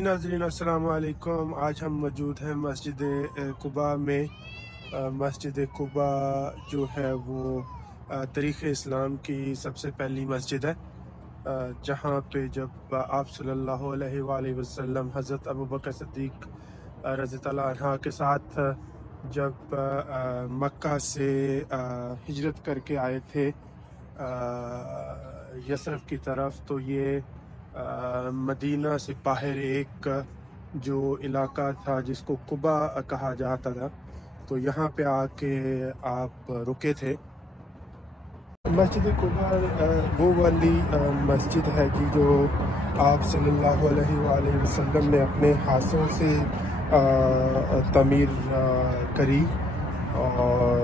नाज़रीन अस्सलाम वालेकुम। आज हम मौजूद हैं मस्जिद कुबा में। मस्जिद कुबा जो है वो तारीख़ इस्लाम की सबसे पहली मस्जिद है, जहाँ पे जब आप सल्लल्लाहु अलैहि वसल्लम हज़रत अबू बकर सिद्दीक़ रज़ी अल्लाह अन्हा के साथ जब मक्का से हिजरत करके आए थे यसरफ की तरफ, तो ये मदीना से बाहर एक जो इलाका था जिसको कुबा कहा जाता था, तो यहाँ पे आके आप रुके थे। मस्जिद कुबा वो वाली मस्जिद है कि जो आप सल्लल्लाहु अलैहि वसल्लम ने अपने हाथों से तमीर करी, और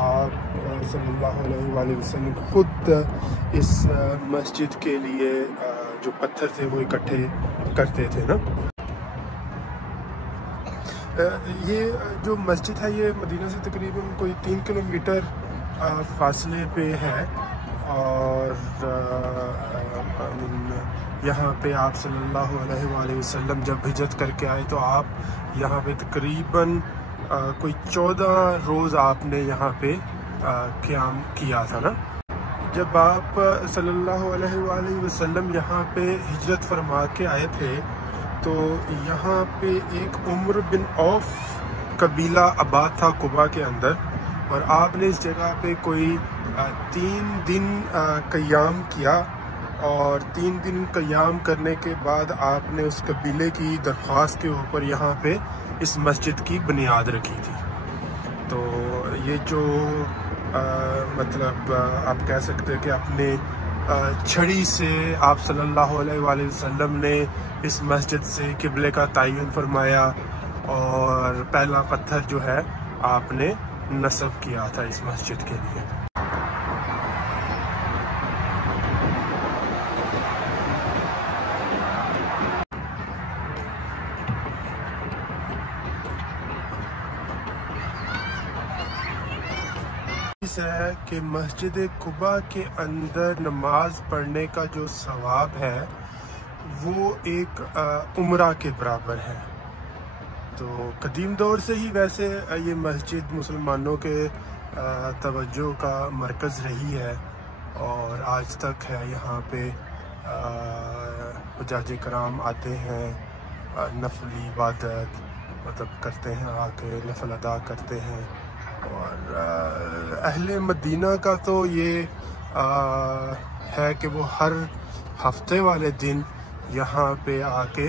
आप सल्लल्लाहु अलैहि वसल्लम खुद इस मस्जिद के लिए जो पत्थर थे वो इकट्ठे करते थे ना। ये जो मस्जिद है ये मदीना से तकरीबन कोई 3 किलोमीटर फासले पे है, और यहाँ पे आप सल्लल्लाहु अलैहि वसल्लम जब हिजरत करके आए तो आप यहाँ पे तकरीबन कोई 14 रोज़ आपने यहाँ पे क़याम किया था ना। जब आप सल्लल्लाहु अलैहि वसल्लम यहाँ पे हिजरत फरमा के आए थे तो यहाँ पे एक उम्र बिन औफ कबीला आबाद था कुबा के अंदर, और आपने इस जगह पे कोई 3 दिन क़याम किया, और 3 दिन क़याम करने के बाद आपने उस कबीले की दरख्वास्त के ऊपर यहाँ पे इस मस्जिद की बुनियाद रखी थी। तो ये जो मतलब आप कह सकते हैं कि अपने छड़ी से आप सल्लल्लाहु अलैहि वसल्लम ने इस मस्जिद से किबले का तयन फरमाया, और पहला पत्थर जो है आपने नस्ब किया था इस मस्जिद के लिए। है कि मस्जिद कुबा के अंदर नमाज पढ़ने का जो सवाब है वो एक उम्रा के बराबर है। तो कदीम दौर से ही वैसे ये मस्जिद मुसलमानों के तवज्जो का मरकज़ रही है, और आज तक है। यहाँ पे हुज्जाज कराम आते हैं, नफली इबादत मतलब करते हैं, आके नफल अदा करते हैं। और अहले मदीना का तो ये है कि वो हर हफ्ते वाले दिन यहाँ पे आके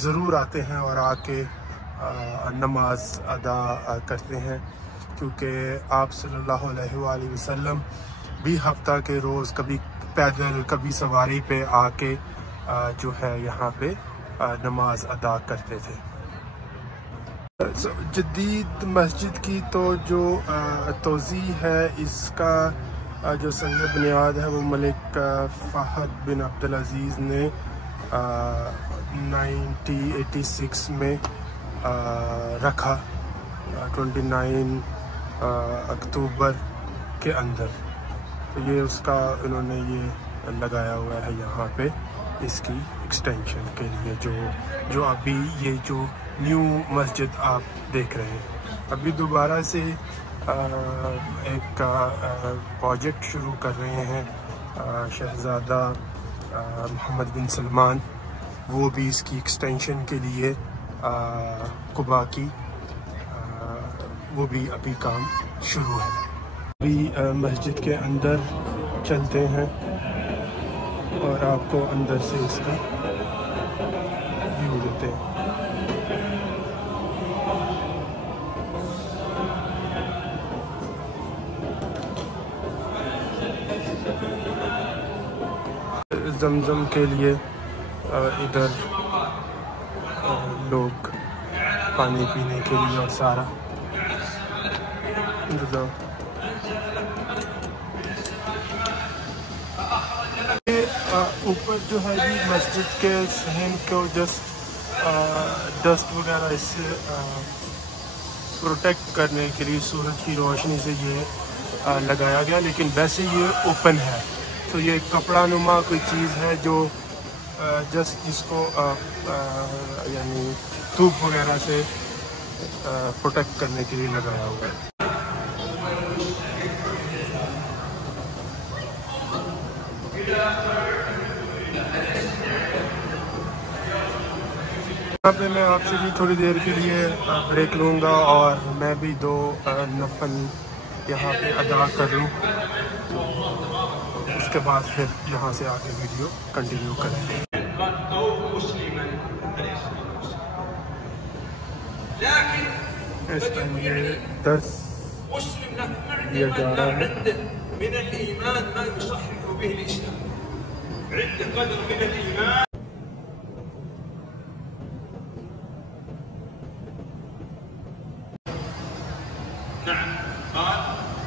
ज़रूर आते हैं और आके नमाज अदा करते हैं, क्योंकि आप सल्लल्लाहु अलैहि वसल्लम भी हफ्ता के रोज़ कभी पैदल कभी सवारी पे आके जो है यहाँ पे नमाज अदा करते थे। जदीद मस्जिद की तो जो तोज़ी है, इसका जो संग बुनियाद है वो मलिक फ़हद बिन अब्दुल अज़ीज़ ने 1986 में रखा, 29 अक्टूबर के अंदर। तो ये उसका उन्होंने ये लगाया हुआ है यहाँ पे इसकी एक्सटेंशन के लिए, जो अभी ये जो न्यू मस्जिद आप देख रहे हैं। अभी दोबारा से एक प्रोजेक्ट शुरू कर रहे हैं शहज़ादा मोहम्मद बिन सलमान, वो भी इसकी एक्सटेंशन के लिए कुबा की वो भी अभी काम शुरू है। अभी मस्जिद के अंदर चलते हैं और आपको अंदर से इसका व्यू देते हैं। ज़मज़म के लिए इधर लोग पानी पीने के लिए और सारा इंतज़ाम। ऊपर जो है जी मस्जिद के सहन को जस्ट डस्ट वगैरह इससे प्रोटेक्ट करने के लिए सूरज की रोशनी से ये लगाया गया, लेकिन वैसे ये ओपन है। तो ये कपड़ा नुमा कोई चीज़ है जो जस्ट जिसको यानी धूप वगैरह से प्रोटेक्ट करने के लिए लगाया हुआ है। यहाँ पे मैं आपसे भी थोड़ी देर के लिए ब्रेक लूँगा और मैं भी 2 नफल यहाँ पे अदा कर लूँ, उसके बाद फिर यहाँ से आगे वीडियो कंटिन्यू करेंगे। इस टाइम ये 10 दिया जा रहा है।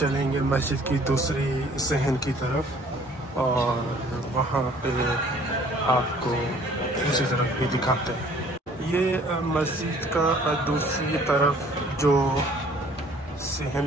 चलेंगे मस्जिद की दूसरी सहन की तरफ और वहाँ पे आपको दूसरी तरफ भी दिखाते हैं। ये मस्जिद का दूसरी तरफ जो सहन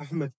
अहमद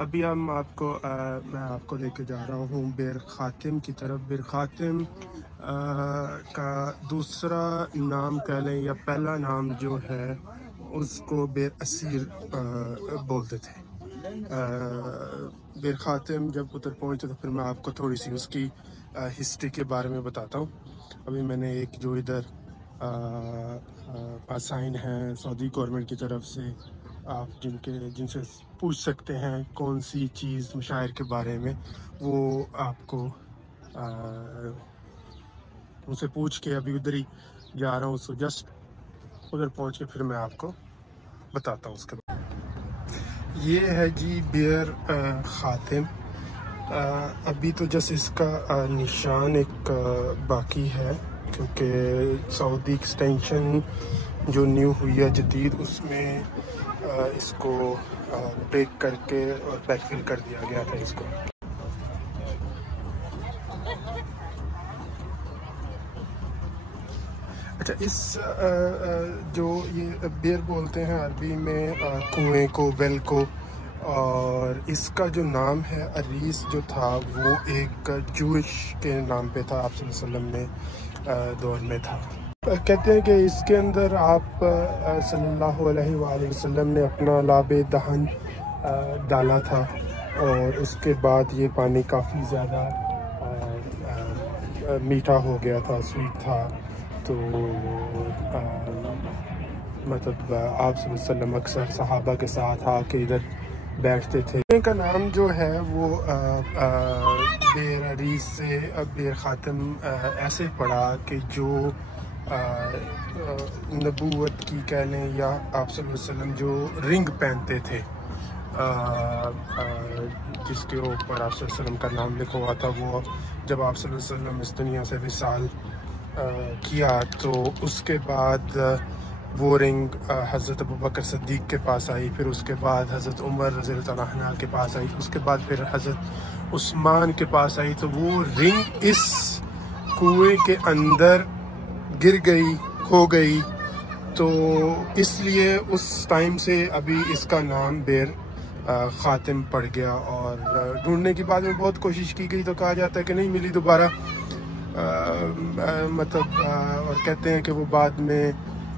अभी मैं आपको लेके जा रहा हूँ बेर खातिम की तरफ। बेर खातिम का दूसरा नाम कह लें या पहला नाम जो है उसको बेर असीर बोलते थे। बेर खातिम जब उधर पहुँचे तो फिर मैं आपको थोड़ी सी उसकी हिस्ट्री के बारे में बताता हूँ। अभी मैंने एक जो इधर साइन हैं सऊदी गवर्नमेंट की तरफ से, आप जिनसे पूछ सकते हैं कौन सी चीज़ मशायर के बारे में, वो आपको उनसे पूछ के अभी उधर ही जा रहा हूँ। सो जस्ट उधर पहुँच के फिर मैं आपको बताता हूँ उसके बाद। ये है जी बेर खातिम। अभी तो जस्ट इसका निशान एक बाकी है क्योंकि सऊदी एक्सटेंशन जो न्यू हुई है जदीद, उसमें इसको ब्रेक करके और बैकफिल कर दिया गया था इसको। अच्छा, इस जो ये बेर बोलते हैं अरबी में कुएं को, वेल को, और इसका जो नाम है अरीस जो था वो एक जूश के नाम पे था, आप सल्लल्लाहु अलैहि वसल्लम ने दौर में था। कहते हैं कि इसके अंदर आप सल्लल्लाहु अलैहि वसल्लम ने अपना लाबे दहन डाला था और उसके बाद ये पानी काफ़ी ज़्यादा मीठा हो गया था, स्वीट था। तो मतलब आप सल्लल्लाहु अलैहि वसल्लम अक्सर सहाबा के साथ आके इधर बैठते थे। इनका नाम जो है वो बेर अरीस से बेर खातिम ऐसे पड़ा कि जो नबूवत की कह लें या आप सल्लल्लाहु अलैहि वसल्लम जो रिंग पहनते थे, जिसके ऊपर आप सल्लल्लाहु अलैहि वसल्लम का नाम लिखा हुआ था, वो जब आप सल्लल्लाहु अलैहि वसल्लम इस दुनिया से विसाल किया तो उसके बाद वो रिंग हज़रत अबू बकर सिद्दीक़ के पास आई, फिर उसके बाद हज़रत उमर रज़ियल्लाहु अन्हु के पास आई, उसके बाद फिर हज़रत उस्मान के पास आई। तो वो रिंग इस कुएं के अंदर गिर गई, खो गई। तो इसलिए उस टाइम से अभी इसका नाम बेर खातिम पड़ गया। और ढूंढने के बाद में बहुत कोशिश की गई तो कहा जाता है कि नहीं मिली दोबारा, मतलब और कहते हैं कि वो बाद में